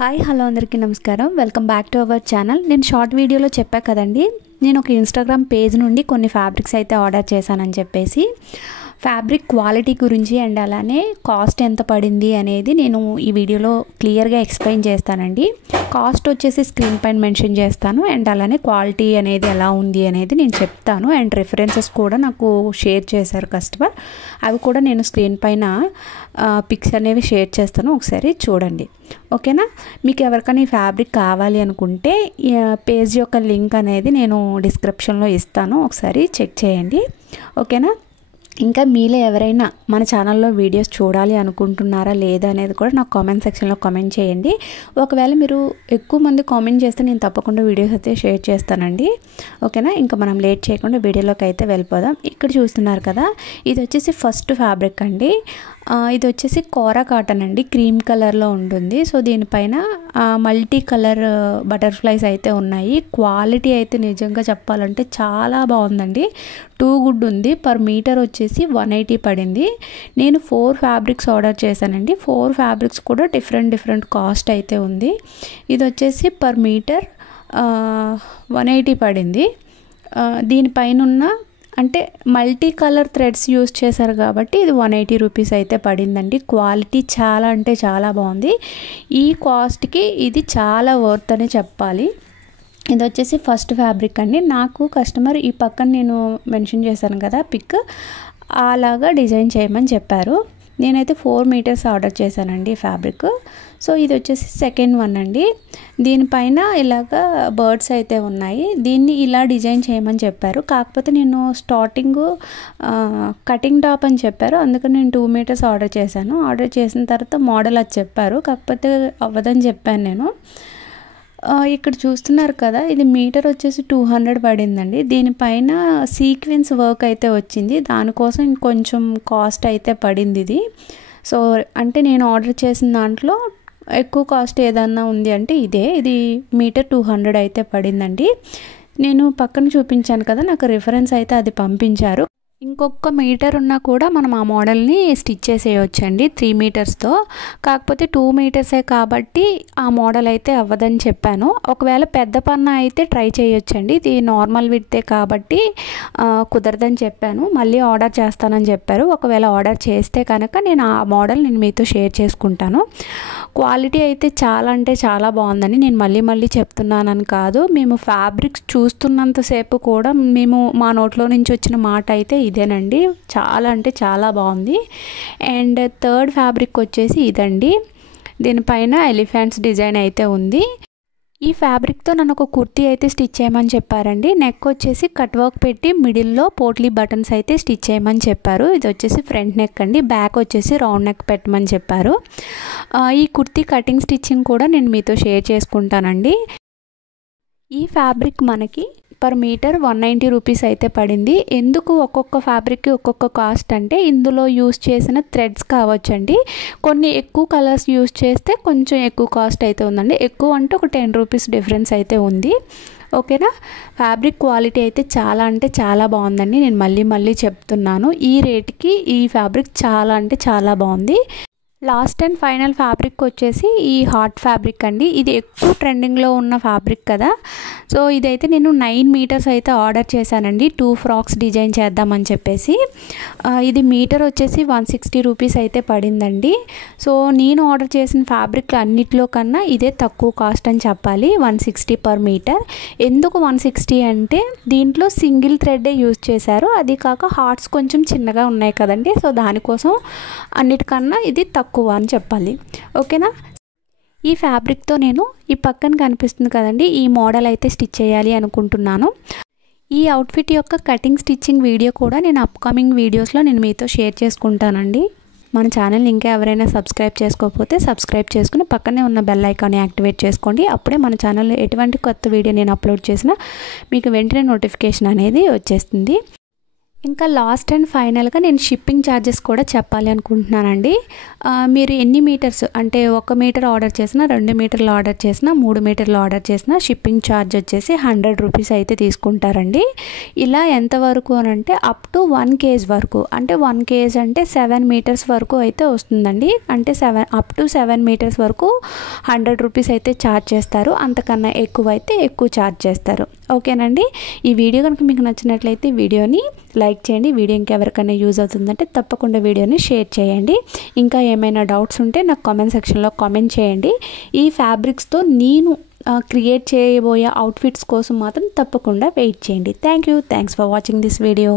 Hi hello అందరికీ నమస్కారం. Welcome back to our channel. నేను షార్ట్ వీడియోలో చెప్పా కదండి, నేను ఒక ఇన్స్టాగ్రామ్ పేజ్ నుండి కొన్ని ఫ్యాబ్రిక్స్ అయితే ఆర్డర్ చేశానని చెప్పేసి. ఫ్యాబ్రిక్ క్వాలిటీ గురించి అండ్ అలానే కాస్ట్ ఎంత పడింది అనేది నేను ఈ వీడియోలో క్లియర్గా ఎక్స్ప్లెయిన్ చేస్తానండి. కాస్ట్ వచ్చేసి స్క్రీన్ పైన మెన్షన్ చేస్తాను అండ్ అలానే క్వాలిటీ అనేది ఎలా ఉంది అనేది నేను చెప్తాను. అండ్ రిఫరెన్సెస్ కూడా నాకు షేర్ చేశారు కస్టమర్, అవి కూడా నేను స్క్రీన్ పైన పిక్స్ అనేవి షేర్ చేస్తాను, ఒకసారి చూడండి. ఓకేనా? మీకు ఎవరికైనా ఈ ఫ్యాబ్రిక్ కావాలి అనుకుంటే పేజ్ యొక్క లింక్ అనేది నేను డిస్క్రిప్షన్లో ఇస్తాను, ఒకసారి చెక్ చేయండి. ఓకేనా? ఇంకా మీలో ఎవరైనా మన ఛానల్లో వీడియోస్ చూడాలి అనుకుంటున్నారా లేదా అనేది కూడా నాకు కామెంట్ సెక్షన్లో కామెంట్ చేయండి. ఒకవేళ మీరు ఎక్కువ మంది కామెంట్ చేస్తే నేను తప్పకుండా వీడియోస్ అయితే షేర్ చేస్తానండి. ఓకేనా? ఇంకా మనం లేట్ చేయకుండా వీడియోలోకి అయితే వెళ్ళిపోదాం. ఇక్కడ చూస్తున్నారు కదా, ఇది వచ్చేసి ఫస్ట్ ఫ్యాబ్రిక్ అండి. ఇది వచ్చేసి కోరా కాటన్ అండి, క్రీమ్ కలర్లో ఉంటుంది. సో దీనిపైన మల్టీ కలర్ బటర్ఫ్లైస్ అయితే ఉన్నాయి. క్వాలిటీ అయితే నిజంగా చెప్పాలంటే చాలా బాగుందండి, టూ గుడ్ ఉంది. పర్ మీటర్ వచ్చేసి 180 పడింది. నేను 4 ఫ్యాబ్రిక్స్ ఆర్డర్ చేశానండి. 4 ఫ్యాబ్రిక్స్ కూడా డిఫరెంట్ కాస్ట్ అయితే ఉంది. ఇది వచ్చేసి పర్ మీటర్ 180 పడింది. దీనిపైన ఉన్న అంటే మల్టీ కలర్ థ్రెడ్స్ యూస్ చేశారు కాబట్టి ఇది 180 రూపీస్ అయితే పడిందండి. క్వాలిటీ చాలా అంటే చాలా బాగుంది. ఈ కాస్ట్కి ఇది చాలా వర్త్ అని చెప్పాలి. ఇది వచ్చేసి ఫస్ట్ ఫ్యాబ్రిక్ అండి. నాకు కస్టమర్ ఈ పక్కన నేను మెన్షన్ చేశాను కదా పిక్, అలాగా డిజైన్ చేయమని చెప్పారు. నేనైతే 4 మీటర్స్ ఆర్డర్ చేశానండి ఫ్యాబ్రిక్. సో ఇది వచ్చేసి సెకండ్ వన్ అండి. దీనిపైన ఇలాగా బర్డ్స్ అయితే ఉన్నాయి. దీన్ని ఇలా డిజైన్ చేయమని చెప్పారు. కాకపోతే నేను స్టార్టింగ్ కటింగ్ టాప్ అని చెప్పారు, అందుకని నేను 2 మీటర్స్ ఆర్డర్ చేశాను. ఆర్డర్ చేసిన తర్వాత మోడల్ అది చెప్పారు, కాకపోతే అవ్వదని చెప్పాను నేను. ఇక్కడ చూస్తున్నారు కదా, ఇది మీటర్ వచ్చేసి 200 పడిందండి. దీనిపైన సీక్వెన్స్ వర్క్ అయితే వచ్చింది, దానికోసం ఇంకొంచెం కాస్ట్ అయితే పడింది ఇది. సో అంటే నేను ఆర్డర్ చేసిన దాంట్లో ఎక్కువ కాస్ట్ ఏదన్నా ఉంది అంటే ఇదే. ఇది మీటర్ 200 అయితే పడిందండి. నేను పక్కన చూపించాను కదా, నాకు రిఫరెన్స్ అయితే అది పంపించారు. ఇంకొక మీటర్ ఉన్నా కూడా మనం ఆ మోడల్ని స్టిచ్ చేసేయొచ్చండి 3 మీటర్స్తో. కాకపోతే 2 మీటర్సే కాబట్టి ఆ మోడల్ అయితే అవ్వదని చెప్పాను. ఒకవేళ పెద్ద పన్నా అయితే ట్రై చేయొచ్చండి. ఇది నార్మల్ విడ్తే కాబట్టి కుదరదని చెప్పాను. మళ్ళీ ఆర్డర్ చేస్తానని చెప్పారు. ఒకవేళ ఆర్డర్ చేస్తే కనుక నేను ఆ మోడల్ మీతో షేర్ చేసుకుంటాను. క్వాలిటీ అయితే చాలా అంటే చాలా బాగుందని నేను మళ్ళీ చెప్తున్నానని కాదు, మేము ఫ్యాబ్రిక్స్ చూస్తున్నంతసేపు కూడా మేము మా నోట్లో నుంచి వచ్చిన మాట అయితే ఇదేనండి. చాలా అంటే చాలా బాగుంది. అండ్ థర్డ్ ఫ్యాబ్రిక్ వచ్చేసి ఇదండి. దీనిపైన ఎలిఫెంట్స్ డిజైన్ అయితే ఉంది. ఈ ఫ్యాబ్రిక్తో నన్ను ఒక కుర్తీ అయితే స్టిచ్ చేయమని చెప్పారండి. నెక్ వచ్చేసి కట్ వర్క్ పెట్టి మిడిల్లో పోట్లీ బటన్స్ అయితే స్టిచ్ చేయమని చెప్పారు. ఇది వచ్చేసి ఫ్రంట్ నెక్ అండి. బ్యాక్ వచ్చేసి రౌండ్ నెక్ పెట్టమని చెప్పారు. ఈ కుర్తీ కటింగ్ స్టిచ్చింగ్ కూడా నేను మీతో షేర్ చేసుకుంటానండి. ఈ ఫ్యాబ్రిక్ మనకి పర్ మీటర్ 190 రూపీస్ అయితే పడింది. ఎందుకు ఒక్కొక్క ఫ్యాబ్రిక్కి ఒక్కొక్క కాస్ట్ అంటే ఇందులో యూస్ చేసిన థ్రెడ్స్ కావచ్చండి. కొన్ని ఎక్కువ కలర్స్ యూస్ చేస్తే కొంచెం ఎక్కువ కాస్ట్ అయితే ఉందండి. ఎక్కువ అంటే ఒక 10 రూపీస్ డిఫరెన్స్ అయితే ఉంది. ఓకేనా? ఫ్యాబ్రిక్ క్వాలిటీ అయితే చాలా అంటే చాలా బాగుందండి. నేను మళ్ళీ చెప్తున్నాను, ఈ రేట్కి ఈ ఫ్యాబ్రిక్ చాలా అంటే చాలా బాగుంది. లాస్ట్ అండ్ ఫైనల్ ఫ్యాబ్రిక్ వచ్చేసి ఈ హాట్ ఫ్యాబ్రిక్ అండి. ఇది ఎక్కువ ట్రెండింగ్లో ఉన్న ఫ్యాబ్రిక్ కదా. సో ఇదైతే నేను 9 మీటర్స్ అయితే ఆర్డర్ చేశానండి, 2 ఫ్రాక్స్ డిజైన్ చేద్దామని చెప్పేసి. ఇది మీటర్ వచ్చేసి 160 రూపీస్ అయితే పడిందండి. సో నేను ఆర్డర్ చేసిన ఫ్యాబ్రిక్ అన్నిట్లో కన్నా ఇదే తక్కువ కాస్ట్ అని చెప్పాలి, 160 పర్ మీటర్. ఎందుకు 160 అంటే దీంట్లో సింగిల్ థ్రెడ్డే యూజ్ చేశారు, అది కాక హార్ట్స్ కొంచెం చిన్నగా ఉన్నాయి కదండి. సో దానికోసం అన్నిటికన్నా ఇది తక్కువ అని చెప్పాలి. ఓకేనా? ఈ ఫ్యాబ్రిక్తో నేను ఈ పక్కన కనిపిస్తుంది కదండి, ఈ మోడల్ అయితే స్టిచ్ చేయాలి అనుకుంటున్నాను. ఈ అవుట్ఫిట్ యొక్క కటింగ్ స్టిచ్చింగ్ వీడియో కూడా నేను అప్కమింగ్ వీడియోస్లో నేను మీతో షేర్ చేసుకుంటానండి. మన ఛానల్ని ఇంకా ఎవరైనా సబ్స్క్రైబ్ చేసుకోకపోతే సబ్స్క్రైబ్ చేసుకుని పక్కనే ఉన్న బెల్ ఐకాన్ని యాక్టివేట్ చేసుకోండి. అప్పుడే మన ఛానల్లో ఎటువంటి కొత్త వీడియో నేను అప్లోడ్ చేసినా మీకు వెంటనే నోటిఫికేషన్ అనేది వచ్చేస్తుంది. ఇంకా లాస్ట్ అండ్ ఫైనల్గా నేను షిప్పింగ్ ఛార్జెస్ కూడా చెప్పాలి అనుకుంటున్నానండి. మీరు ఎన్ని మీటర్స్ అంటే 1 మీటర్ ఆర్డర్ చేసినా, 2 మీటర్లు ఆర్డర్ చేసినా, 3 మీటర్లు ఆర్డర్ చేసినా షిప్పింగ్ ఛార్జ్ వచ్చేసి 100 రూపీస్ అయితే తీసుకుంటారండి. ఇలా ఎంతవరకు అని అంటే అప్ టు 1 kg వరకు, అంటే 1 kg అంటే 7 మీటర్స్ వరకు అయితే వస్తుందండి. అంటే అప్ టు 7 మీటర్స్ వరకు 100 రూపీస్ అయితే ఛార్జ్ చేస్తారు. అంతకన్నా ఎక్కువ అయితే ఎక్కువ ఛార్జ్ చేస్తారు. ఓకేనండి. ఈ వీడియో కనుక మీకు నచ్చినట్లయితే వీడియోని లైక్ చేయండి. వీడియో ఇంకెవరికైనా యూజ్ అవుతుందంటే తప్పకుండా వీడియోని షేర్ చేయండి. ఇంకా ఏమైనా డౌట్స్ ఉంటే నాకు కామెంట్ సెక్షన్లో కామెంట్ చేయండి. ఈ ఫ్యాబ్రిక్స్తో నేను క్రియేట్ చేయబోయే అవుట్ఫిట్స్ కోసం మాత్రం తప్పకుండా వెయిట్ చేయండి. Thanks for watching this video.